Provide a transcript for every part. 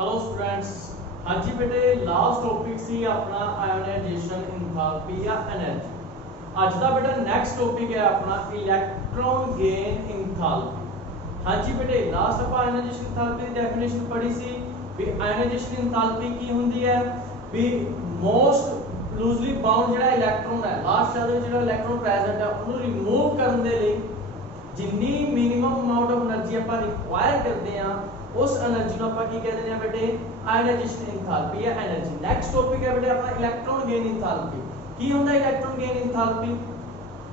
Hello students. हाँ जी बेटे, last topic सी अपना आयोनाइजेशन एंथैल्पी या एनर्जी। आज का बेटा नेक्स्ट टॉपिक है अपना इलेक्ट्रॉन गेन एंथैल्पी। हाँ जी बेटे, लास्ट आप आयोनाइजेशन एंथैल्पी की डेफिनेशन पढ़ी सी भी आयोनाइजेशन एंथैल्पी की होंदी है भी मोस्ट लूजली बाउंड ਜਿਹੜਾ ਇਲੈਕਟ੍ਰੋਨ ਹੈ ਲਾਸਟ ਵਾਲਾ ਜਿਹੜਾ ਇਲੈਕਟ੍ਰੋਨ ਪ੍ਰੈਜ਼ੈਂਟ ਹੈ ਉਹਨੂੰ ਰਿਮੂਵ ਕਰਨ ਦੇ ਲਈ ਜਿੰਨੀ ਮਿਨੀਮਮ ਅਮਾਉਂਟ ਆਫ એનર્ਜੀ ਆਪਾਂ ਰਿਕੁਆਇਰ ਕਰਦੇ ਆ उस एनर्जी को ਆਪਾਂ ਕੀ ਕਹਿੰਦੇ ਆ बेटे आयोनाइजेशन एंथैल्पी या एनर्जी। नेक्स्ट टॉपिक है बेटे अपना इलेक्ट्रॉन गेन एंथैल्पी। ਕੀ ਹੁੰਦਾ इलेक्ट्रॉन गेन एंथैल्पी?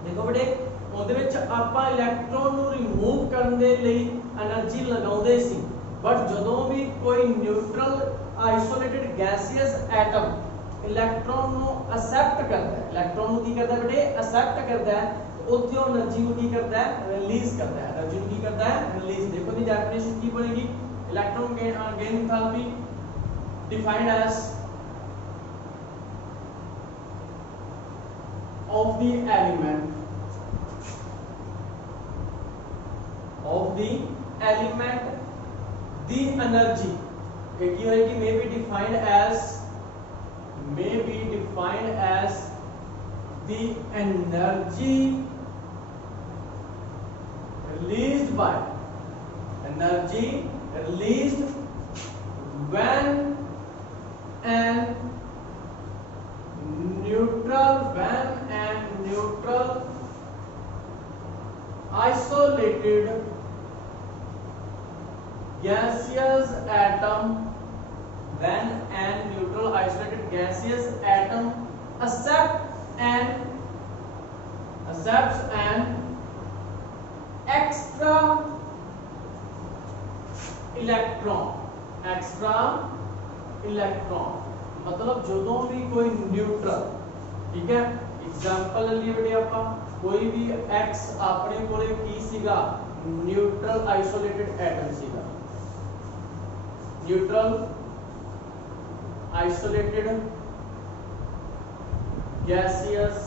देखो बेटे ਉਹਦੇ ਵਿੱਚ ਆਪਾਂ ਇਲੈਕਟ੍ਰੋਨ ਨੂੰ ਰਿਮੂਵ ਕਰਨ ਦੇ ਲਈ એનર્ਜੀ ਲਗਾਉਂਦੇ ਸੀ, ਬਟ ਜਦੋਂ ਵੀ ਕੋਈ ਨਿਊਟਰਲ ਆਈਸੋਲੇਟਡ ਗੈਸੀਅਸ ਐਟਮ ਇਲੈਕਟ੍ਰੋਨ ਨੂੰ ਅਸੈਪਟ ਕਰਦਾ ਹੈ, ਇਲੈਕਟ੍ਰੋਨ ਨੂੰ ਕੀ ਕਰਦਾ बेटे ਅਸੈਪਟ ਕਰਦਾ ਹੈ, ਉੱਥੇ ਉਹ એનર્ਜੀ ਨੂੰ ਕੀ ਕਰਦਾ ਹੈ ਰਿਲੀਜ਼ ਕਰਦਾ ਹੈ, એનર્ਜੀ ਨੂੰ ਕੀ ਕਰਦਾ ਹੈ ਰਿਲੀਜ਼। ਦੇਖੋ ਦੀ ਡੈਫੀਨੇਸ਼ਨ ਕੀ ਬਣੇਗੀ electron gain enthalpy defined as of the element the energy एक ही होगी may be defined as the energy released when an neutral isolated gaseous atom accepts an extra electron मतलब ਜਦੋਂ ਵੀ ਕੋਈ न्यूट्रल ठीक है एग्जांपल लिए बेटे ਆਪਾਂ कोई भी x ਆਪਣੇ ਕੋਲੇ ਕੀ ਸੀਗਾ न्यूट्रल आइसोलेटेड एटम ਸੀਗਾ न्यूट्रल आइसोलेटेड गैसियस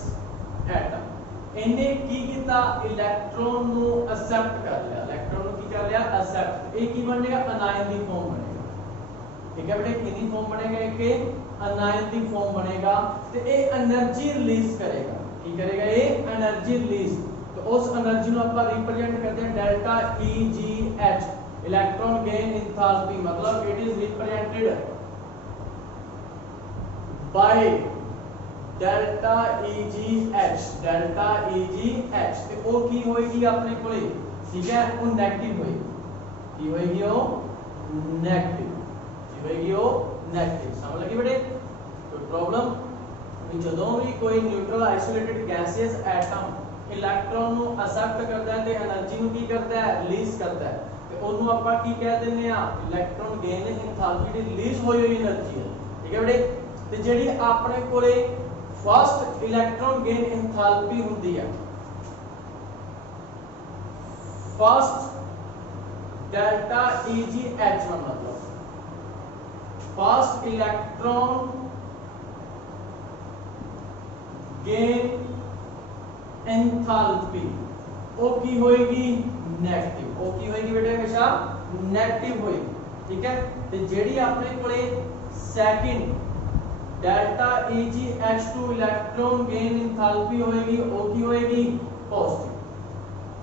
एटम ਇਹਨੇ ਕੀ ਕੀਤਾ ਇਲੈਕਟ੍ਰੋਨ ਨੂੰ ਅਸੈਪਟ ਕਰ ਲਿਆ ਇਲੈਕਟ੍ਰੋਨ ਨੂੰ ਕੀ ਕਰ ਲਿਆ ਅਸੈਪਟ ਇਹ ਕੀ ਬਣੇਗਾ ਅਨਾਇਨ ਦੀ ਫਾਰਮ ਬਣੇਗਾ ਠੀਕ ਹੈ ਬੇਟੇ ਕਿਹਦੀ ਫਾਰਮ ਬਣੇਗਾ ਇੱਕ ਅਨਾਇਨ ਦੀ ਫਾਰਮ ਬਣੇਗਾ ਤੇ ਇਹ એનર્ਜੀ ਰਿਲੀਜ਼ ਕਰੇਗਾ ਕੀ ਕਰੇਗਾ ਇਹ એનર્ਜੀ ਰਿਲੀਜ਼ तो उस एनर्जी ਨੂੰ ਆਪਾਂ ਰਿਪਰੈਜ਼ੈਂਟ ਕਰਦੇ ਹਾਂ delta EGH electron gain enthalpy मतलब it is represented by delta EGH ਤੇ ਉਹ ਕੀ ਹੋਏਗੀ ਆਪਣੇ ਕੋਲੇ ਠੀਕ ਹੈ ਉਹ 네ਗੇਟਿਵ ਹੋਏਗੀ ਕੀ ਹੋਏਗੀ ਉਹ 네ਗੇਟਿਵ ਕੀ ਹੋਏਗੀ ਉਹ 네ਗੇਟਿਵ ਸਮਝ ਲੱਗੀ ਬੇਟੇ ਕੋਈ ਪ੍ਰੋਬਲਮ ਵੀ ਜਦੋਂ ਵੀ ਕੋਈ ਨਿਊਟਰਲ ਆਈਸੋਲੇਟਡ ਗੈਸੀਅਸ ਐਟਮ ਇਲੈਕਟ੍ਰੋਨ ਨੂੰ ਅਸੈਪਟ ਕਰਦਾ ਹੈ ਤੇ એનર્ਜੀ ਨੂੰ ਕੀ ਕਰਦਾ ਹੈ ਰਿਲੀਜ਼ ਕਰਦਾ ਹੈ ਤੇ ਉਹਨੂੰ ਆਪਾਂ ਕੀ ਕਹਿ ਦਿੰਦੇ ਆ ਇਲੈਕਟ੍ਰੋਨ ਗੇਨ ਐਂਥੈਲਪੀ ਦੀ ਰਿਲੀਜ਼ ਹੋਈ ਹੋਈ એનર્ਜੀ ਹੈ ਠੀਕ ਹੈ ਬੇਟੇ ਤੇ ਜਿਹੜੀ ਆਪਣੇ ਕੋਲੇ फर्स्ट इलेक्ट्रॉन गेन एंथैल्पी होती है फर्स्ट डेल्टा EGH मतलब फर्स्ट इलेक्ट्रॉन गेन एंथैल्पी वो की होएगी नेगेटिव वो की होएगी बेटे हमेशा नेगेटिव होएगी ठीक है ते जेडी अपने कोले second delta EGH2 electron gain enthalpy होएगी वो की होएगी पॉजिटिव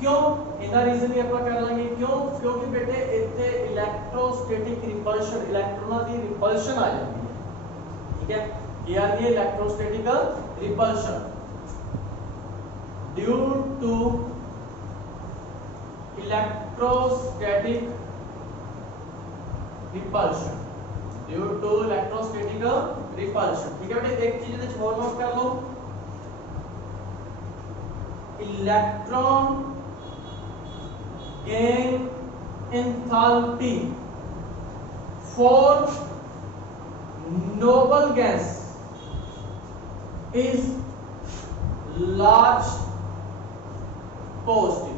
क्यों इसका रीजन भी ਆਪਾਂ ਕਰ ਲਾਂਗੇ क्यों क्योंकि बेटे ਇੱਥੇ इलेक्ट्रोस्टैटिक रिपल्शन इलेक्ट्रॉनों की रिपल्शन आ जाती है ठीक है ये आ गई electrostatic repulsion due to electrostatic repulsion due to electrostatic repulsion ठीक है बेटे एक चीज ਇਹਦੇ ਚ ਹੋਰ ਨੋਟ ਕਰ ਲਓ electron gain enthalpy for noble gas is large positive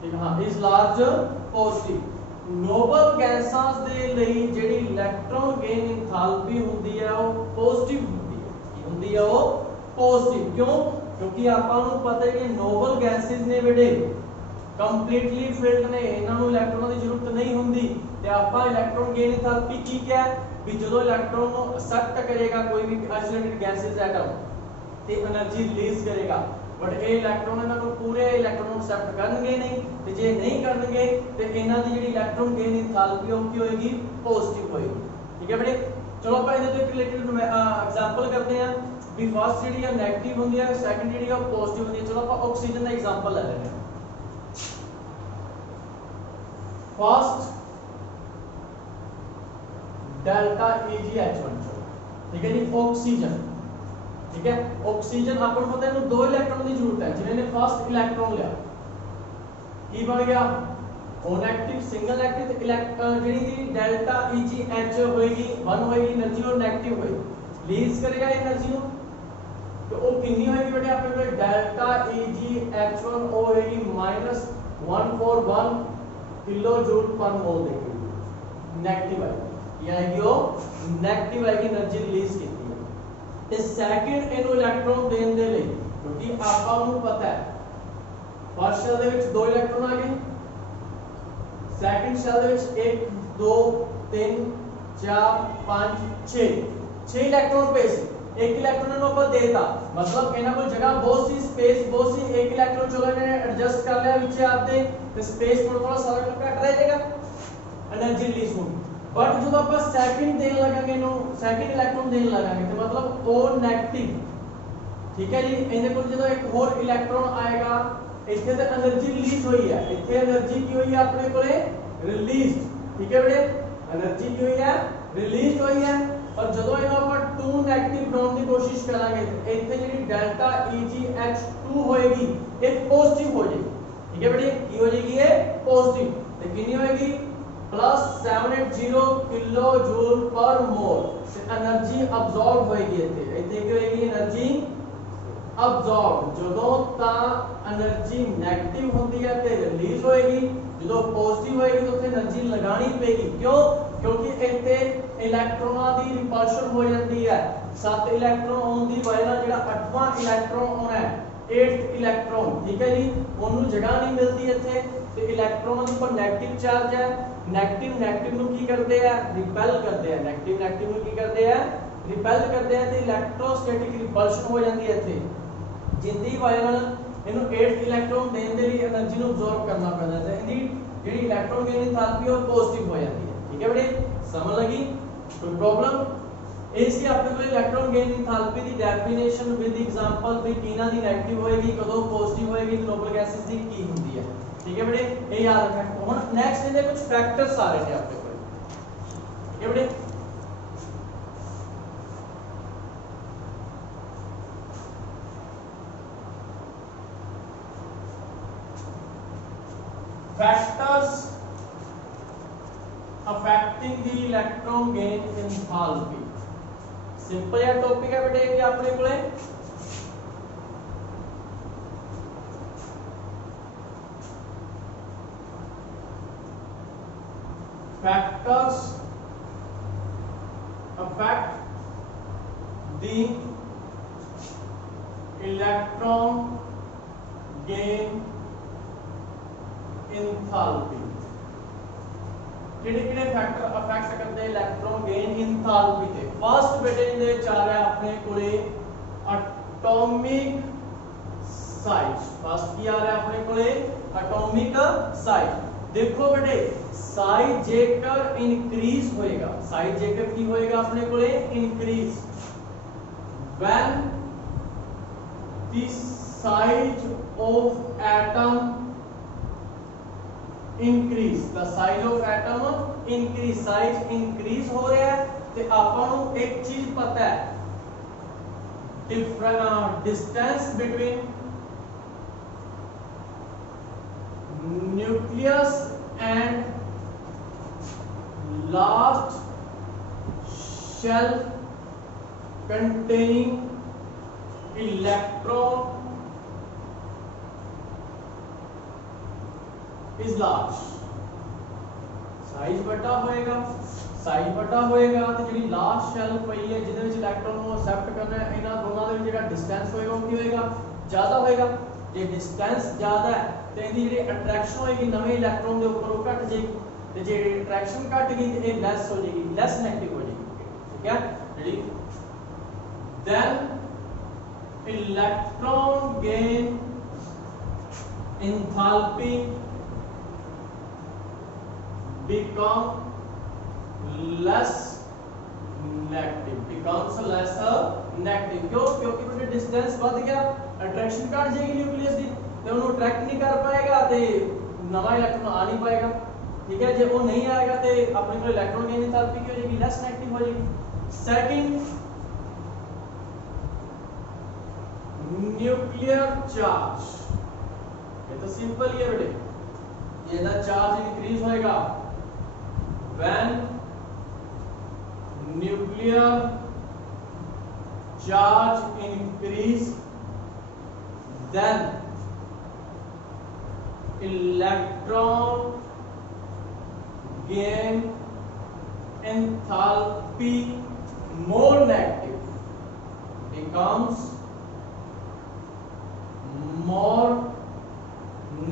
ठीक हाँ इज लार्ज पॉजिटिव नोबल गैसां दे लई जेडी इलेक्ट्रॉन गेन एंथैल्पी हुंदी है वो पॉजिटिव हुंदी है की हुंदी है वो पॉजिटिव क्यों क्योंकि आपां नूं पता है कि नोबल गैसेस ने बेटे कंप्लीटली फिल्ड ने इन्हां नूं इलेक्ट्रॉनां दी जरूरत नहीं हुंदी ਤੇ ਆਪਾਂ ਇਲੈਕਟ੍ਰੋਨ ਗੇਨ ਇੰਥੈਲਪੀ ਕੀ ਕਿਹਾ ਵੀ ਜਦੋਂ ਇਲੈਕਟ੍ਰੋਨ ਨੂੰ ਅਸੈਪਟ ਕਰੇਗਾ ਕੋਈ ਵੀ ਆਈਸੋਲੇਟਡ ਗੈਸਿਸ ਐਟਮ ਤੇ એનર્ਜੀ ਰਿਲੀਜ਼ ਕਰੇਗਾ ਬਟ ਇਹ ਇਲੈਕਟ੍ਰੋਨ ਇਹਨਾਂ ਨੂੰ ਪੂਰੇ ਇਲੈਕਟ੍ਰੋਨ ਨੂੰ ਅਸੈਪਟ ਕਰਨਗੇ ਨਹੀਂ ਤੇ ਜੇ ਨਹੀਂ ਕਰਨਗੇ ਤੇ ਇਹਨਾਂ ਦੀ ਜਿਹੜੀ ਇਲੈਕਟ੍ਰੋਨ ਗੇਨ ਇੰਥੈਲਪੀ ਉਹ ਕੀ ਹੋਏਗੀ ਪੋਜ਼ਿਟਿਵ ਹੋਏਗੀ ਠੀਕ ਹੈ ਬੇਟੇ ਚਲੋ ਆਪਾਂ ਇਹਦੇ ਤੋਂ ਰਿਲੇਟਡ ਐਗਜ਼ਾਮਪਲ ਕਰਦੇ ਹਾਂ ਵੀ ਫਸਟ ਜਿਹੜੀ ਹੈ 네ਗੇਟਿਵ ਹੁੰਦੀ ਹੈ ਸੈਕੰਡ ਜਿਹੜੀ ਹੈ ਪੋਜ਼ਿਟਿਵ ਹੁੰਦੀ ਹੈ ਚਲੋ ਆਪਾਂ ਆਕਸੀਜਨ ਦਾ ਐਗਜ਼ਾਮਪਲ ਲੈ ਲੈਂਦੇ ਹਾਂ फर्स्ट डेल्टा EgH1 ठीक है जी ऑक्सीजन ठीक है ऑक्सीजन अपन पता है दो इलेक्ट्रॉन की जरूरत है जिन्होंने फर्स्ट इलेक्ट्रॉन लिया की बन गया O नेगेटिव सिंगल नेगेटिव जी डेल्टा EgH होएगी 1 होएगी एनर्जी और नेगेटिव होएगी रिलीज करेगा एनर्जी को तो वो कितनी होएगी बेटे अपने को डेल्टा EgH1 O होएगी -141 किलो जूल पर मोल देगी नेगेटिव आएगी ये आएगी वो नेगेटिव आएगी एनर्जी रिलीज की ते सेकंड इनु इलेक्ट्रॉन देन दे लई क्योंकि आपा ਨੂੰ पता है फर्स्ट सेल ਦੇ ਵਿੱਚ दो इलेक्ट्रॉन आ गए सेकंड सेल ਦੇ ਵਿੱਚ 1 2 3 4 5 6 6 इलेक्ट्रॉन पे एक इलेक्ट्रॉन ਨੂੰ ਆਪਾਂ ਦੇਤਾ मतलब ਇਹਨਾਂ ਕੋਲ ਜਗ੍ਹਾ ਬਹੁਤ ਸੀ स्पेस बहुत सी एक इलेक्ट्रॉन चलो इन्होंने एडजस्ट कर लिया नीचे आपने तो स्पेस थोड़ा सारा घट रह जाएगा एनर्जी रिलीज होगी बट जो आप सेकंड देने लगाएंगे नो सेकंड इलेक्ट्रॉन देने लगाएंगे तो मतलब O नेगेटिव ठीक है जी ਇਹਦੇ ਕੋਲ ਜਦੋਂ ਇੱਕ ਹੋਰ ਇਲੈਕਟ੍ਰੋਨ ਆਏਗਾ ਇੱਥੇ ਤੇ એનર્ਜੀ ਰਿਲੀਜ਼ ਹੋਈ ਹੈ ਇੱਥੇ એનર્ਜੀ ਕੀ ਹੋਈ ਹੈ ਆਪਣੇ ਕੋਲੇ ਰਿਲੀਜ਼ ਠੀਕ ਹੈ ਬੇਟੇ એનર્ਜੀ ਕੀ ਹੋਈ ਹੈ ਰਿਲੀਜ਼ ਹੋਈ ਹੈ और ਜਦੋਂ ਇਹਨੂੰ ਆਪਾਂ 2 네ਗੇਟਿਵ ਬਣਾਉਣ ਦੀ ਕੋਸ਼ਿਸ਼ ਕਰਾਂਗੇ ਤੇ ਇੱਥੇ ਜਿਹੜੀ ਡੈਲਟਾ EgH2 ਹੋਏਗੀ ਇਹ ਪੋਜ਼ਿਟਿਵ ਹੋ ਜਾਏਗੀ ठीक है बेटे की हो जाएगी ये पॉजिटिव तो कितनी होएगी +780 किलो जूल पर मोल से एनर्जी अब्सॉर्ब होएगी इथे की होएगी एनर्जी अब्सॉर्ब ਜਦੋਂ ਤਾਂ એનર્ਜੀ 네ਗੇਟਿਵ ਹੁੰਦੀ ਹੈ ਤੇ ਰਿਲੀਜ਼ ਹੋਏਗੀ ਜਦੋਂ ਪੋਜ਼ਿਟਿਵ ਹੋਏਗੀ ਤਾਂ ਉੱਥੇ એનર્ਜੀ ਲਗਾਣੀ ਪਏਗੀ ਕਿਉਂ ਕਿਉਂਕਿ ਇੱਥੇ ਇਲੈਕਟ੍ਰੋਨਾਂ ਦੀ ਰਿਪਲਸ਼ਨ ਹੋ ਜਾਂਦੀ ਹੈ 7 ਇਲੈਕਟ੍ਰੋਨ ਆਉਣ ਦੀ ਵਜ੍ਹਾ ਨਾਲ ਜਿਹੜਾ 8ਵਾਂ ਇਲੈਕਟ੍ਰੋਨ ਆਉਣਾ ਹੈ 8th इलेक्ट्रॉन ठीक है जी ਉਹਨੂੰ ਜਗ੍ਹਾ ਨਹੀਂ ਮਿਲਦੀ ਇੱਥੇ ਤੇ ਇਲੈਕਟ੍ਰੋਨਾਂ ਦੇ ਉੱਪਰ 네ਗੇਟਿਵ ਚਾਰਜ ਹੈ 네ਗੇਟਿਵ ਨੂੰ ਕੀ ਕਰਦੇ ਆ ਰਿਪੈਲ ਕਰਦੇ ਆ 네ਗੇਟਿਵ ਨੂੰ ਕੀ ਕਰਦੇ ਆ ਰਿਪੈਲ ਕਰਦੇ ਆ ਤੇ ਇਲੈਕਟ੍ਰੋਸਟੈਟਿਕ ਰਿਪਲਸ਼ਨ ਹੋ ਜਾਂਦੀ ਹੈ ਇੱਥੇ ਜਿੰਦੀ ਵਜ੍ਹਾ ਨਾਲ ਇਹਨੂੰ 8th ਇਲੈਕਟ੍ਰੋਨ ਦੇਣ ਦੇ ਲਈ એનર્ਜੀ ਨੂੰ ਅਬਜ਼ੌਰਬ ਕਰਨਾ ਪੈਂਦਾ ਹੈ ਇਹਦੀ ਜਿਹੜੀ ਇਲੈਕਟ੍ਰੋਨ ਗੇਨ ਇੰਥੈਲਪੀ ਉਹ ਪੋਜ਼ਿਟਿਵ ਹੋ ਜਾਂਦੀ ਹੈ ਠੀਕ ਹੈ ਬੇਟੇ ਸਮਝ ਲੱਗੀ ਕੋਈ ਪ੍ਰੋਬਲਮ इसकी अपने को electron gain enthalpy the definition with example भी किना दी नेगेटिव होएगी कदों पॉजिटिव होएगी तो नोबल गैसेस दी की हुंदी है ठीक है बेटे ये याद रखना हुन नेक्स्ट इनके कुछ फैक्टर्स आ रहे हैं अपने को ठीक है बेटे factors affecting the electron gain enthalpy simple या टॉपिक है बेटे ये अपने को factors affect the electron gain enthalpy किहड़े फैक्टर अफेक्ट करते हैं इलेक्ट्रॉन गेन एंथैल्पी ते फर्स्ट बेटे दे चार है अपने कोले एटॉमिक साइज फर्स्ट की आ रहा है अपने कोले एटॉमिक साइज देखो बेटे साइज जेकर इंक्रीज होएगा साइज जेकर की होएगा अपने कोले increase when the size of atom increase the size of atom increase size increase हो रहा है ते ਆਪਾਂ ਨੂੰ एक चीज पता है distance between nucleus and last shell containing electron is large size बटा होएगा ਤੇ ਜਿਹੜੀ ਲਾਸਟ ਸ਼ੈਲ ਪਈ ਹੈ ਜਿਹਦੇ ਵਿੱਚ ਇਲੈਕਟ੍ਰੋਨ ਨੂੰ ਅਸੈਪਟ ਕਰਨਾ ਹੈ ਇਹਨਾਂ ਦੋਨਾਂ ਦੇ ਵਿੱਚ ਜਿਹੜਾ ਡਿਸਟੈਂਸ ਹੋਏਗਾ ਉਹ ਕੀ ਹੋਏਗਾ ਜ਼ਿਆਦਾ ਹੋਏਗਾ ਜੇ ਡਿਸਟੈਂਸ ਜ਼ਿਆਦਾ ਹੈ ਤੇ ਇਹਦੀ ਜਿਹੜੀ ਅਟਰੈਕਸ਼ਨ ਹੋਏਗੀ ਨਵੇਂ ਇਲੈਕਟ੍ਰੋਨ ਦੇ ਉੱਪਰ ਉਹ ਘਟ ਜਾਏਗੀ ਤੇ ਜੇ ਅਟਰੈਕਸ਼ਨ ਘਟ ਗਈ ਤੇ ਇਹ ਲੈਸ ਹੋ ਜਾਏਗੀ, ਲੈਸ ਨੈਗੇਟਿਵ ਹੋ ਜਾਏਗੀ। ਠੀਕ ਹੈ ready then electron gain enthalpy become less negative, becomes less negative। क्यों? क्योंकि बेटे डिस्टेंस बढ़ गया, अट्रैक्शन घट जाएगी न्यूक्लियस की ते उन्होंने अट्रैक्ट नहीं कर पाएगा ते नवा इलेक्ट्रॉन आ नहीं पाएगा। ठीक है, जे वो नहीं आएगा तो अपने को इलेक्ट्रॉन गेन एंथैल्पी की हो जाएगी, लेस नेगेटिव हो जाएगी। सेकंड न्यूक्लियर चार्ज, ये तो सिंपल ही है बेटे, ये ना चार्ज इंक्रीज होएगा when nuclear charge increase then electron gain enthalpy more negative becomes more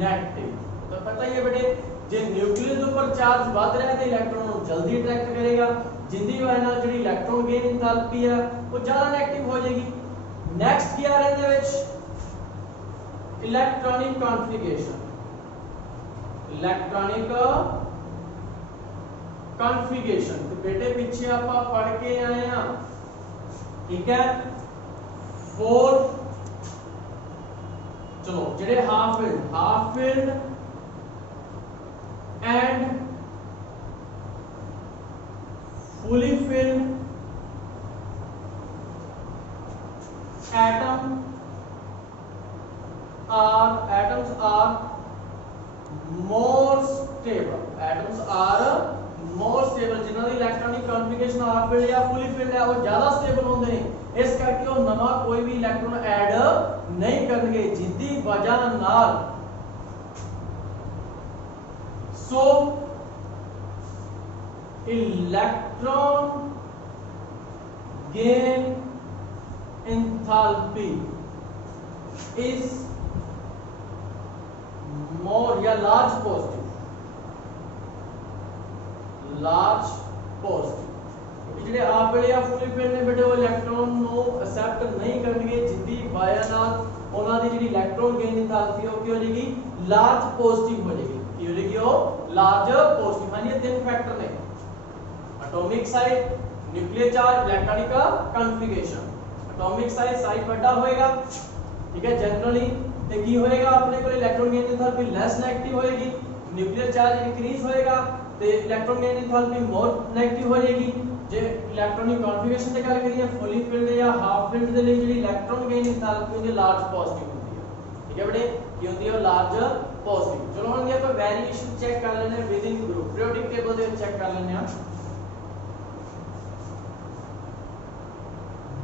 negative। तो पता ही है बेटे जे न्यूक्लियस ऊपर चार्ज बढ़ रहा है तो इलेक्ट्रॉन को जल्दी अट्रैक्ट करेगा, जिंदी वजह नाल ਜਿਹੜੀ इलेक्ट्रॉन गेन एंथैल्पी है वो ज्यादा नेगेटिव हो जाएगी। नेक्स्ट ਕੀ आ रहा है ਇਹਦੇ ਵਿੱਚ इलेक्ट्रॉनिक कॉन्फ़िगरेशन, इलेक्ट्रॉनिक कॉन्फ़िगरेशन तो बेटे पीछे आप पढ़ के आए हैं। ठीक है, 4 चलो जेडे half field and fully field atoms are more stable, atoms are more stable जिन्हां दी इलेक्ट्रॉनिक कॉन्फ़िगरेशन हाफ फील्ड या फुली फील्ड है वो ज्यादा स्टेबल होंदे ने, इस करके वो नवा कोई भी इलेक्ट्रॉन ऐड नहीं करनगे, जिंदी वजह नाल सो electron gain enthalpy is more या large positive, large positive क्योंकि ਜਿਹੜੇ आप वाले या फुली फील्ड ने बेटे वो इलेक्ट्रॉन ਨੂੰ एक्सेप्ट नहीं करनगे, जिंदी वजह ਨਾਲ ਉਹਨਾਂ ਦੀ ਜਿਹੜੀ इलेक्ट्रॉन गेन एंथैल्पी हो की हो जाएगी लार्ज पॉजिटिव हो जाएगी, की हो जाएगी वो लार्ज पॉजिटिव। हाँ ये तीन फैक्टर ने atomic size, nuclear charge, electronic configuration. Atomic size बड़ा होएगा, ठीक है जनरली ते की होएगा अपने को electron gain enthalpy less negative होएगी, न्यूक्लियर चार्ज इंक्रीज होएगा ते electron gain enthalpy more negative हो जाएगी। जे इलेक्ट्रॉनिक कॉन्फ़िगरेशन की गल करिए फुली फील्ड या हाफ फील्ड दे लिए ਜਿਹੜੀ इलेक्ट्रॉन गेन एंथैल्पी होती है लार्ज पॉजिटिव होती है। ठीक है बेटे, की होती है लार्ज पॉजिटिव। चलो हम ये ਆਪਾਂ वेरिएशन चेक कर लेने with in group, periodic table ਦੇ चेक कर लेने हैं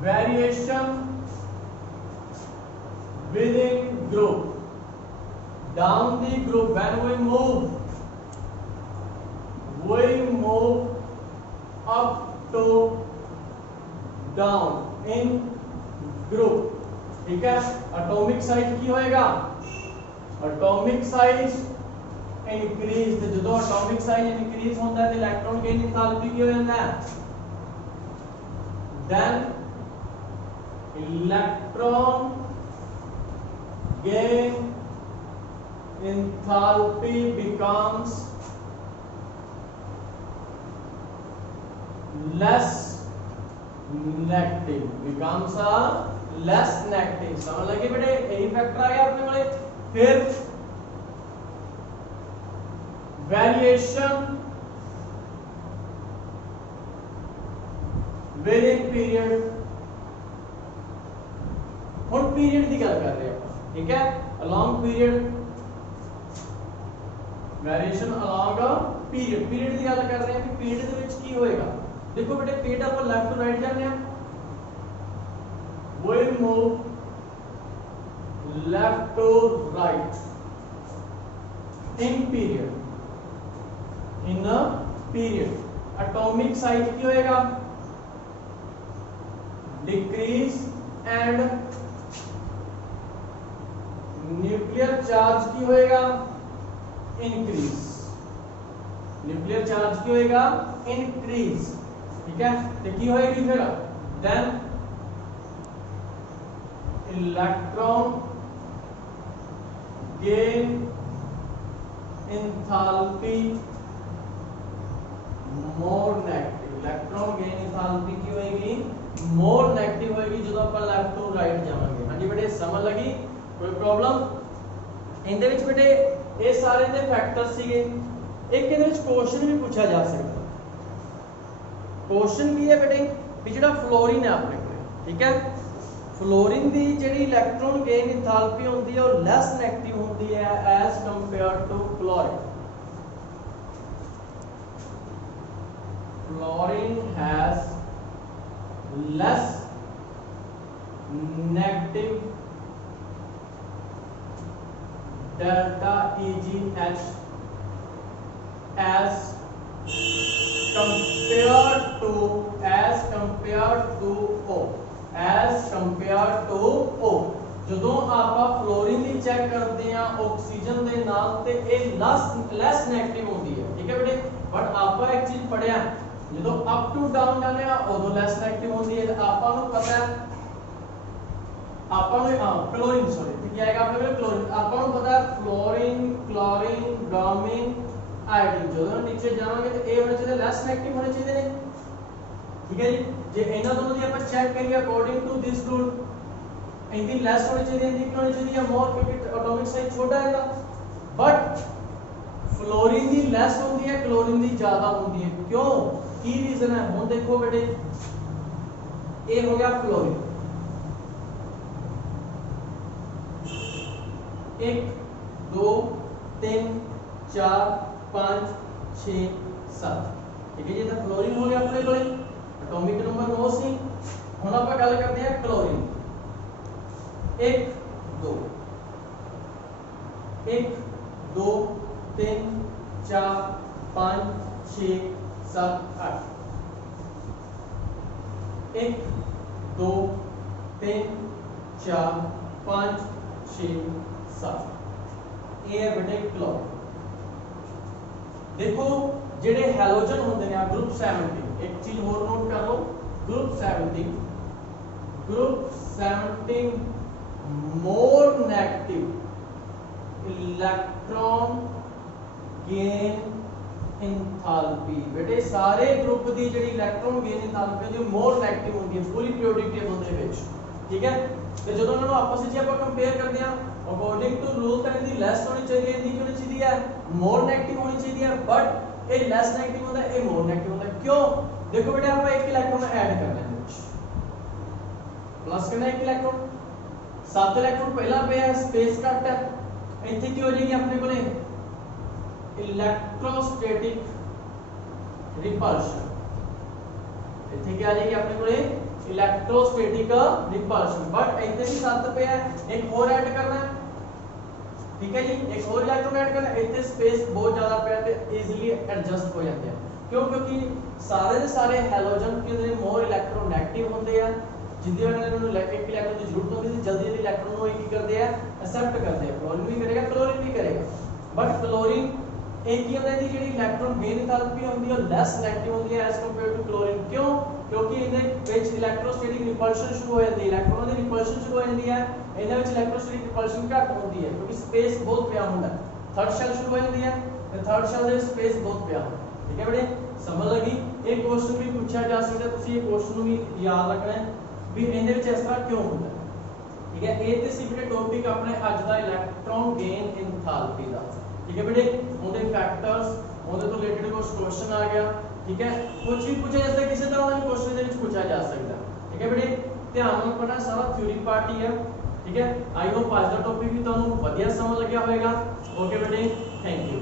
variation within group down the group when we move up to down in group। ठीक है, एटॉमिक साइज की होएगा, एटॉमिक साइज इंक्रीज, तो जो एटॉमिक साइज इंक्रीज होता है तो इलेक्ट्रॉन गेन एंथैल्पी की हो जाता है then electron gain enthalpy becomes less negative, becomes a less negative। समझ लगे बेटे, यही फैक्टर आ गया अपने वाले। फिर वेरिएशन within period, हम पीरियड की गल कर रहे हैं, ठीक है, along period, variation along a period, period की गल कर रहे हैं कि पीरियड ਦੇ ਵਿੱਚ ਕੀ ਹੋਏਗਾ। देखो बेटे पीरियड ਆਪਾਂ लेफ्ट टू राइट जाने हैं, we move left to right in period, in a period atomic size की होएगा decrease and न्यूक्लियर चार्ज की होएगा इंक्रीज, न्यूक्लियर चार्ज की होएगा इंक्रीज, ठीक है। तो की होएगी फिर then electron gain enthalpy more negative, electron gain enthalpy की होएगी मोर नेगेटिव होएगी ਜਦੋਂ ਆਪਾਂ ਲੈਫਟ ਟੂ ਰਾਈਟ ਜਾਵਾਂਗੇ। ਹਾਂਜੀ ਬੇਟੇ ਸਮਝ ਲੱਗੀ, ਕੋਈ ਪ੍ਰੋਬਲਮ? ਇਹਦੇ ਵਿੱਚ ਬੇਟੇ ਇਹ ਸਾਰੇ ਦੇ ਫੈਕਟਰ ਸੀਗੇ। ਇੱਕ ਇਹਦੇ ਵਿੱਚ ਕੁਐਸਚਨ ਵੀ ਪੁੱਛਿਆ ਜਾ ਸਕਦਾ। ਕੁਐਸਚਨ ਕੀ ਹੈ ਬੇਟੇ ਵੀ ਜਿਹੜਾ ਫਲੋਰੀਨ ਹੈ ਆਪਣੇ ਕੋਲ, ਠੀਕ ਹੈ, ਫਲੋਰੀਨ ਦੀ ਜਿਹੜੀ ਇਲੈਕਟ੍ਰੋਨ ਗੇਨ ਐਂਥੈਲਪੀ ਹੁੰਦੀ ਹੈ ਉਹ ਲੈਸ ਨੈਗੇਟਿਵ ਹੁੰਦੀ ਹੈ as compare to chlorine. Fluorine has less negative delta EgH as compared to O, as compared to O। ਜਦੋਂ ਆਪਾਂ ਫਲੋਰੀਨ ਦੀ ਚੈੱਕ ਕਰਦੇ ਆ ਆਕਸੀਜਨ ਦੇ ਨਾਲ ਤੇ ਇਹ ਲੈਸ ਨੈਗੇਟਿਵ ਹੁੰਦੀ ਹੈ, ਠੀਕ ਹੈ ਬੇਟੇ। ਬਟ ਆਪਾਂ ਇੱਕ ਚੀਜ਼ ਪੜਿਆ ਜਦੋਂ ਅਪ ਟੂ ਡਾਊਨ ਜਾਂਦੇ ਆ ਉਦੋਂ ਲੈਸ ਨੈਗੇਟਿਵ ਹੁੰਦੀ ਹੈ। ਆਪਾਂ ਨੂੰ ਪਤਾ ਹੈ, ਆਪਾਂ ਨੂੰ ਕਲੋਰੀਨ ਸੌਰੀ ਠੀਕ ਆਏਗਾ ਆਪਣੇ ਕੋਲ ਕਲੋਰੀਨ। ਆਪਾਂ ਨੂੰ ਪਤਾ ਹੈ ਫਲੋਰੀਨ, ਕਲੋਰੀਨ, ਬ੍ਰੋਮੀਨ, ਆਇਓਡੀਨ ਜਦੋਂ ਨੀਚੇ ਜਾਵਾਂਗੇ ਤੇ ਇਹ ਹੋਣੇ ਚਾਹੀਦੇ ਲੈਸ ਨੈਗੇਟਿਵ ਹੋਣੇ ਚਾਹੀਦੇ ਨੇ, ਠੀਕ ਹੈ ਜੀ। ਜੇ ਇਹਨਾਂ ਦੋਨੋਂ ਦੀ ਆਪਾਂ ਚੈੱਕ ਕਰੀਏ ਅਕੋਰਡਿੰਗ ਟੂ ਦਿਸ ਰੂਲ इनकी लेस होनी चाहिए, इनकी होनी चाहिए मोर क्योंकि एटॉमिक साइज छोटा है। बट फ्लोरीन की लेस होती है, क्लोरीन की ज्यादा होती है। क्यों, की रीजन है? हुन देखो बेटे ये हो गया फ्लोरीन, 1 2 3 4 5 6 7, ठीक है जी। तो फ्लोरीन हो गया अपने को एटॉमिक नंबर 9 सी। हुन आप गल करते हैं क्लोरीन 1 2 1 2 3 4 5 6 7 8, 1 2 3 4 5 6 7, ये है बेटे क्लोरीन। देखो जेडे हैलोजन होंगे ने ग्रुप 17, एक चीज और नोट कर लो, group 17 more negative electron gain enthalpy। बेटे सारे ग्रुप दी जेडी इलेक्ट्रॉन गेन एंथैल्पी दी मोर नेगेटिव होंदी है पूरी पीरियोडिक टेबल दे विच, ठीक है। ते जदों इन्हां नूं आपस विच ਆਪਾਂ कंपेयर करदे हां अकॉर्डिंग टू रूल ਤਾਂ ਇਹਦੀ ਲੈਸ ਹੋਣੀ ਚਾਹੀਦੀ ਹੈ, ਇਹਦੀ ਹੋਣੀ ਚਾਹੀਦੀ ਹੈ मोर नेगेटिव होनी चाहिए है। बट ਇਹ ਲੈਸ नेगेटिव ਹੁੰਦਾ है, ਇਹ मोर नेगेटिव ਹੁੰਦਾ है। क्यों? देखो बेटे ਆਪਾਂ एक इलेक्ट्रॉन ऐड करना है विच प्लस करना एक इलेक्ट्रॉन, 7 इलेक्ट्रॉन पहला पे है, स्पेस घट है, इतने की हो जाएगी अपने को इलेक्ट्रोस्टैटिक रिपल्शन। इतने क्या आ जाएगी अपने को इलेक्ट्रोस्टैटिक रिपल्शन। बट इतने भी 7 पे है, एक और ऐड करना है, ठीक है जी, एक और इलेक्ट्रॉन ऐड करना है। इतने स्पेस बहुत ज्यादा पे है, इजीली एडजस्ट हो जाते हैं। क्यों? क्योंकि सारे के सारे हैलोजन के मोर इलेक्ट्रॉन नेगेटिव होते हैं, जिंदी वजह से उन्हें एक इलेक्ट्रॉन की जरूरत होती है, जल्दी जल्दी इलेक्ट्रॉन को एक ही करते हैं एक्सेप्ट करते हैं। क्लोरीन भी करेगा, क्लोरीन भी करेगा। बट क्लोरीन एक ही होता है कि जेडी इलेक्ट्रॉन गेन एंथैल्पी होती है लेस नेगेटिव होती है एज कंपेयर टू क्लोरीन। क्यों? क्योंकि इनदे विच इलेक्ट्रोस्टैटिक रिपल्शन शुरू हो जाती है, इलेक्ट्रॉनों की रिपल्शन शुरू हो जाती है, इनदे विच इलेक्ट्रोस्टैटिक रिपल्शन घट होती है क्योंकि स्पेस बहुत पिया होता है। थर्ड शेल शुरू हो जाती है ते थर्ड शेल दे स्पेस बहुत पिया होता है, ठीक है बेटे। समझ लगी? एक क्वेश्चन भी पूछा जा सकता है, तुसी ये क्वेश्चन भी याद रखना है भी इनदे विच इस तरह क्यों होता है, ठीक है। ये ते सी बेटे टॉपिक अपने आज दा इलेक्ट्रॉन गेन एंथैल्पी दा, ठीक है बेटे। उनके फैक्टर्स उनके तो रिलेटेड कुछ क्वेश्चन आ गया, ठीक है। कुछ भी पूछा जा सकता है, किसी तरह का क्वेश्चन दे विच पूछा जा सकता है, ठीक है बेटे। ध्यान नाल पढ़ना, सारा थ्योरी पार्ट ही है, ठीक है। आई होप आज दा टॉपिक भी तुहानू वधिया समझ लग्या होवेगा। ओके बेटे, थैंक यू।